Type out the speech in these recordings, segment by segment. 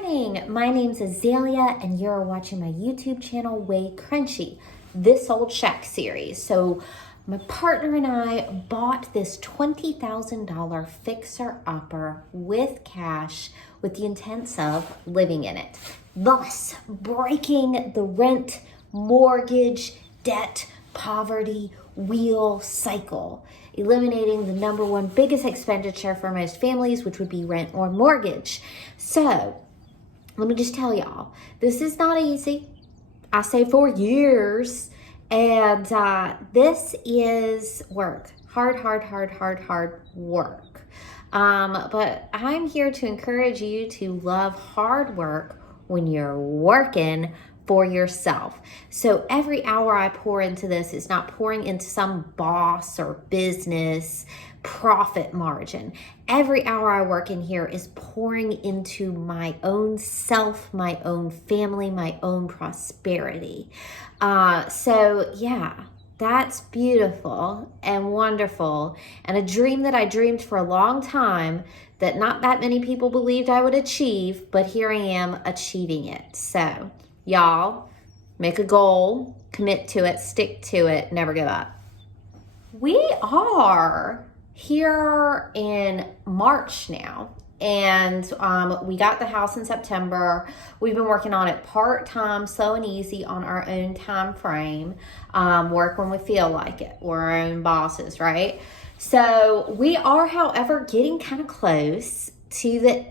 morning, my name's Azalea and you're watching my YouTube channel, WayCrunchy, This Old Shack series. So my partner and I bought this $20,000 fixer-upper with cash with the intent of living in it, thus breaking the rent, mortgage, debt, poverty wheel cycle, eliminating the number one biggest expenditure for most families, which would be rent or mortgage. So let me just tell y'all, this is not easy. I say for years. And this is work. Hard work. But I'm here to encourage you to love hard work when you're working for yourself. So every hour I pour into this is not pouring into some boss or business profit margin. Every hour I work in here is pouring into my own self, my own family, my own prosperity. So yeah, that's beautiful and wonderful, and a dream that I dreamed for a long time that not that many people believed I would achieve, but here I am achieving it. So y'all, make a goal, commit to it, stick to it, never give up. We are here in March now, and we got the house in September. We've been working on it part-time, slow and easy on our own time frame. Work when we feel like it. We're our own bosses, right? So we are, however, getting kind of close to the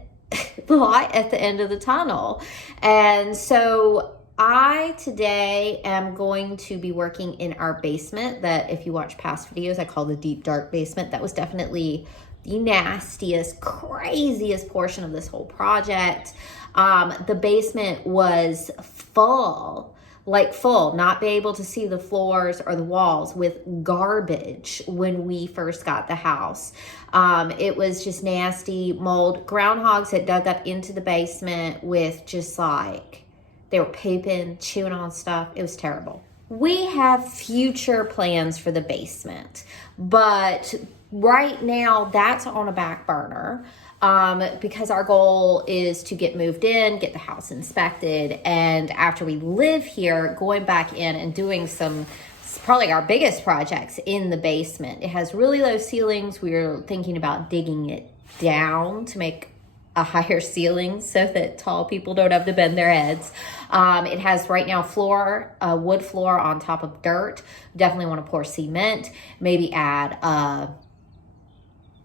light at the end of the tunnel. And so I today am going to be working in our basement that, if you watch past videos, I call the deep dark basement. That was definitely the nastiest, craziest portion of this whole project. The basement was full, not be able to see the floors or the walls, with garbage when we first got the house. It was just nasty. Mold. Groundhogs had dug up into the basement with just like, they were pooping, chewing on stuff. It was terrible. We have future plans for the basement, but right now that's on a back burner because our goal is to get moved in, get the house inspected, and after we live here, going back in and doing probably our biggest projects in the basement. It has really low ceilings. We were thinking about digging it down to make a higher ceiling so that tall people don't have to bend their heads. It has right now wood floor on top of dirt. Definitely want to pour cement, maybe add a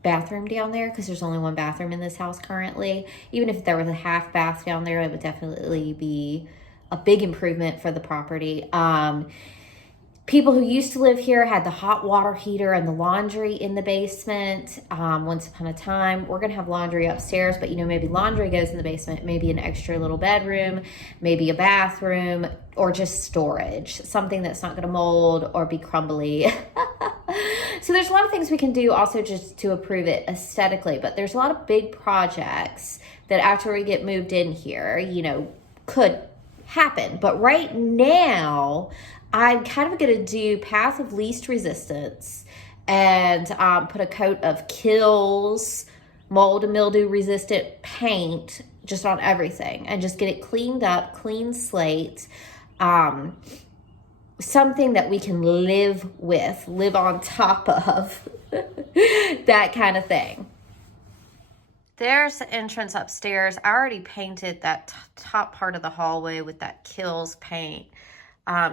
bathroom down there because there's only one bathroom in this house currently. Even if there was a half bath down there, it would definitely be a big improvement for the property. People who used to live here had the hot water heater and the laundry in the basement once upon a time. We're going to have laundry upstairs, but maybe laundry goes in the basement, maybe an extra little bedroom, maybe a bathroom, or just storage, something that's not going to mold or be crumbly. So there's a lot of things we can do also just to improve it aesthetically, but there's a lot of big projects that after we get moved in here, could happen. But right now, I'm kind of going to do path of least resistance and put a coat of KILZ mold and mildew resistant paint just on everything and just get it cleaned up, clean slate, something that we can live with, live on top of, that kind of thing. There's the entrance upstairs. I already painted that top part of the hallway with that KILZ paint.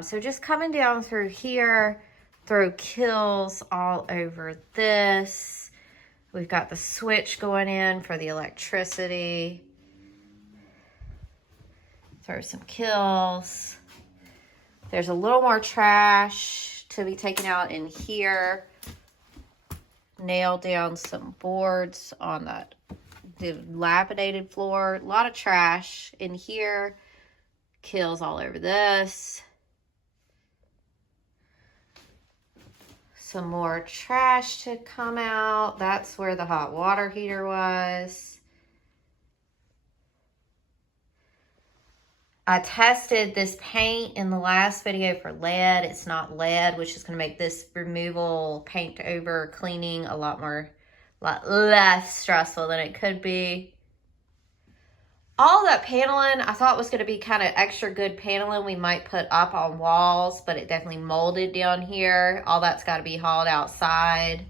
So just coming down through here, throw KILZ all over this. We've got the switch going in for the electricity. Throw some KILZ. There's a little more trash to be taken out in here. Nail down some boards on the dilapidated floor. A lot of trash in here. KILZ all over this. Some more trash to come out. That's where the hot water heater was. I tested this paint in the last video for lead. It's not lead, which is going to make this removal, paint over, cleaning a lot less stressful than it could be. All that paneling I thought was going to be kind of extra good paneling we might put up on walls, but it definitely molded down here. All that's got to be hauled outside.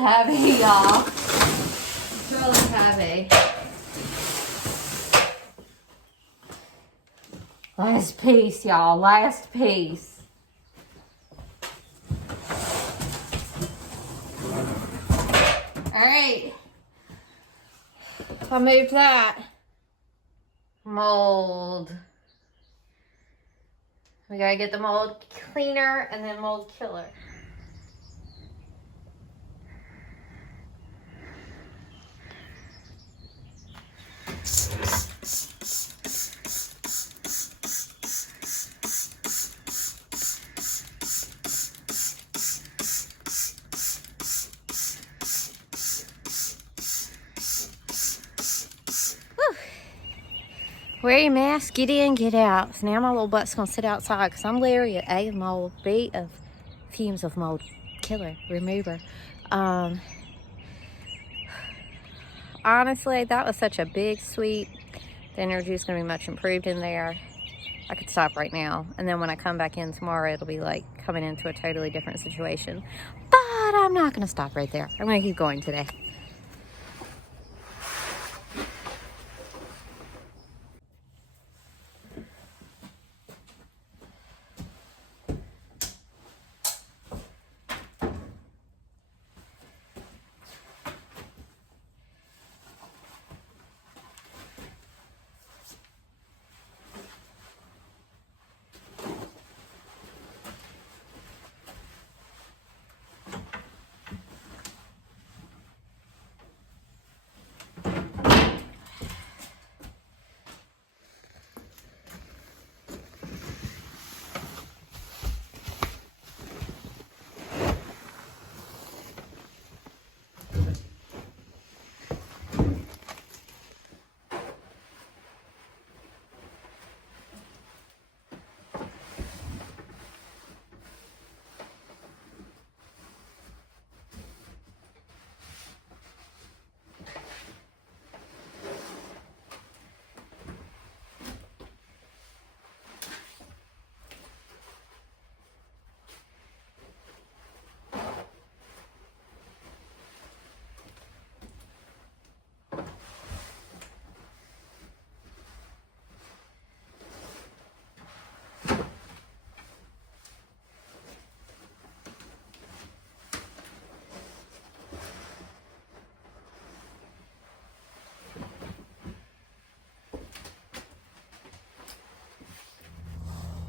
Heavy, y'all. It's really heavy. Last piece, y'all. Last piece. Alright. I moved that. Mold. We gotta get the mold cleaner and then mold killer. Wear your mask, get in, get out. So now my little butt's gonna sit outside because I'm leery of A, of mold, B, of fumes of mold killer, remover. Honestly, that was such a big sweep. The energy is gonna be much improved in there. I could stop right now. And then when I come back in tomorrow, it'll be like coming into a totally different situation. But I'm not gonna stop right there. I'm gonna keep going today.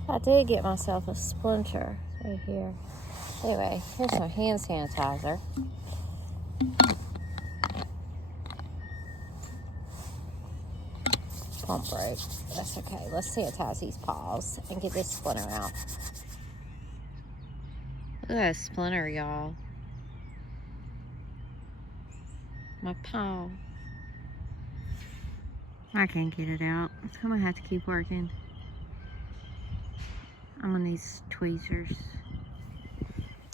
I did get myself a splinter right here. Anyway, here's some hand sanitizer. Pump broke. That's okay. Let's sanitize these paws and get this splinter out. Look at that splinter, y'all. My paw. I can't get it out. I'm gonna have to keep working. I'm on these tweezers.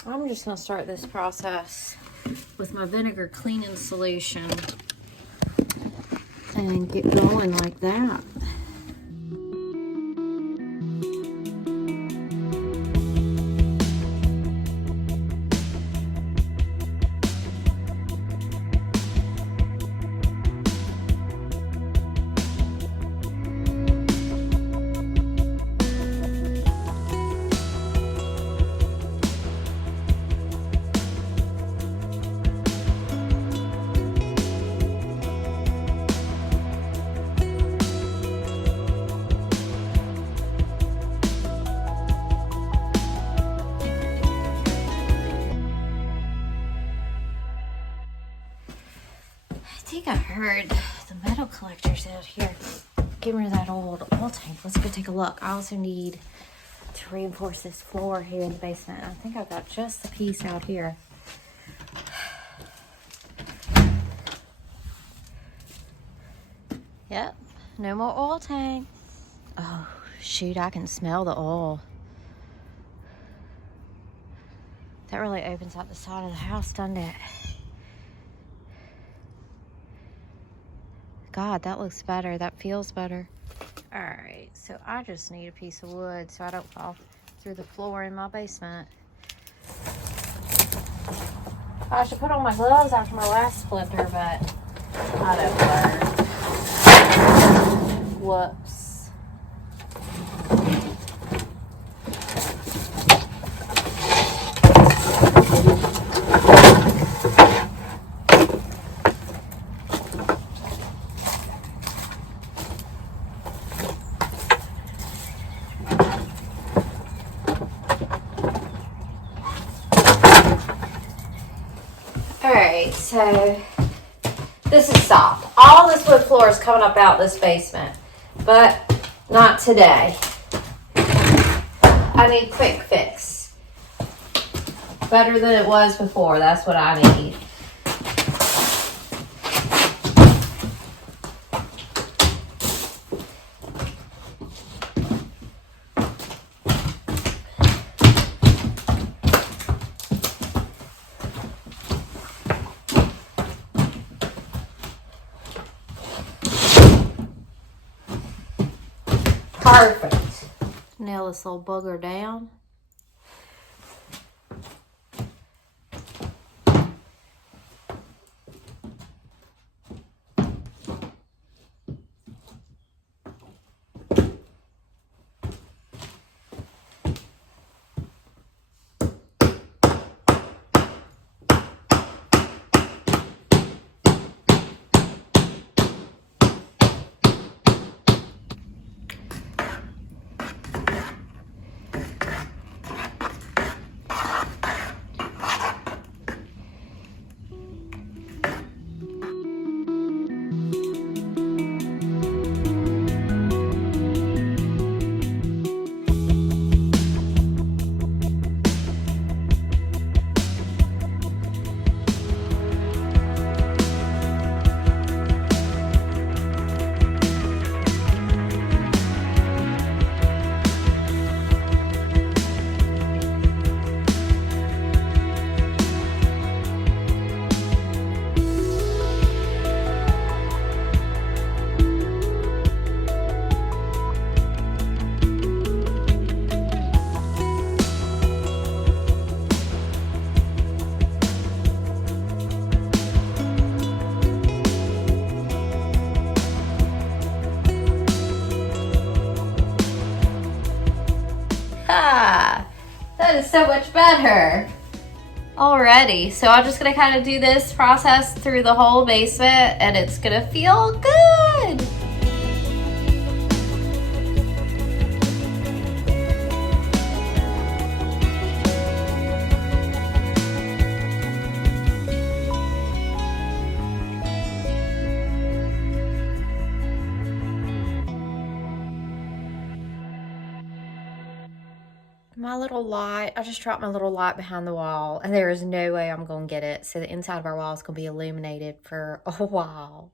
I'm just gonna start this process with my vinegar cleaning solution and get going like that. I think I heard the metal collectors out here. Get rid of that old oil tank. Let's go take a look. I also need to reinforce this floor here in the basement. I think I've got just the piece out here. Yep, no more oil tank. Oh, shoot, I can smell the oil. That really opens up the side of the house, doesn't it? God, that looks better. That feels better. All right, so I just need a piece of wood so I don't fall through the floor in my basement. I should put on my gloves after my last splinter, but I don't learn. Whoops. Alright, so this is soft. All this wood floor is coming up out this basement, but not today. I need quick fix. Better than it was before, that's what I need. Perfect. Nail this little booger down. Ah, that is so much better already. So I'm just gonna kind of do this process through the whole basement and it's gonna feel good. My little light, I just dropped my little light behind the wall and there is no way I'm going to get it. So the inside of our wall is going to be illuminated for a while.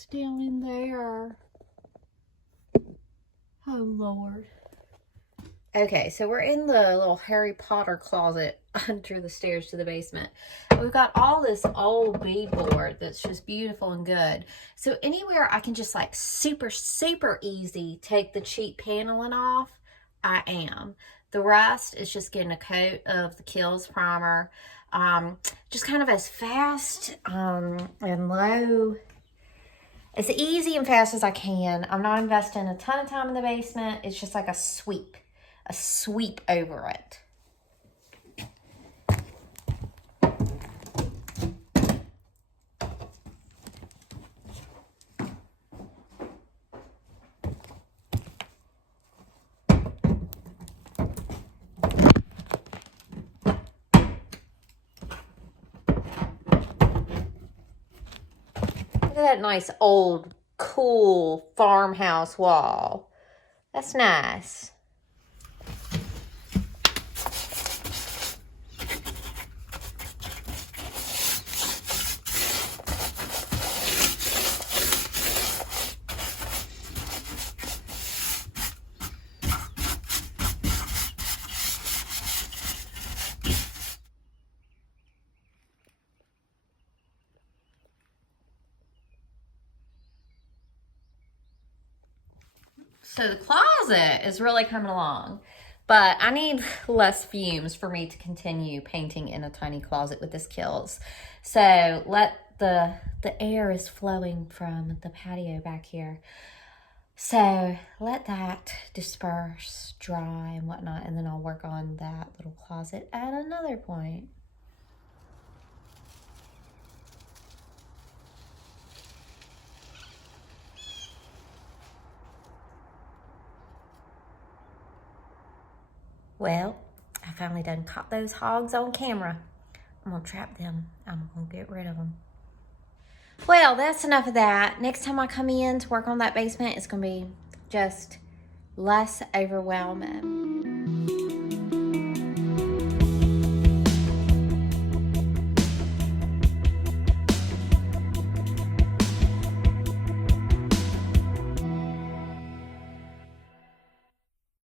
what's down in there. Oh, Lord. Okay, so we're in the little Harry Potter closet under the stairs to the basement. We've got all this old beadboard that's just beautiful and good. So anywhere I can just like super, super easy take the cheap paneling off, I am. The rest is just getting a coat of the KILZ primer. Just kind of as fast and low, as easy and fast as I can. I'm not investing a ton of time in the basement. It's just like a sweep over it. Look at that nice old cool farmhouse wall. That's nice. So the closet is really coming along, but I need less fumes for me to continue painting in a tiny closet with this KILZ. So let the air is flowing from the patio back here. So let that disperse, dry and whatnot, and then I'll work on that little closet at another point. Well, I finally done caught those hogs on camera. I'm gonna trap them. I'm gonna get rid of them. Well, that's enough of that. Next time I come in to work on that basement, it's gonna be just less overwhelming.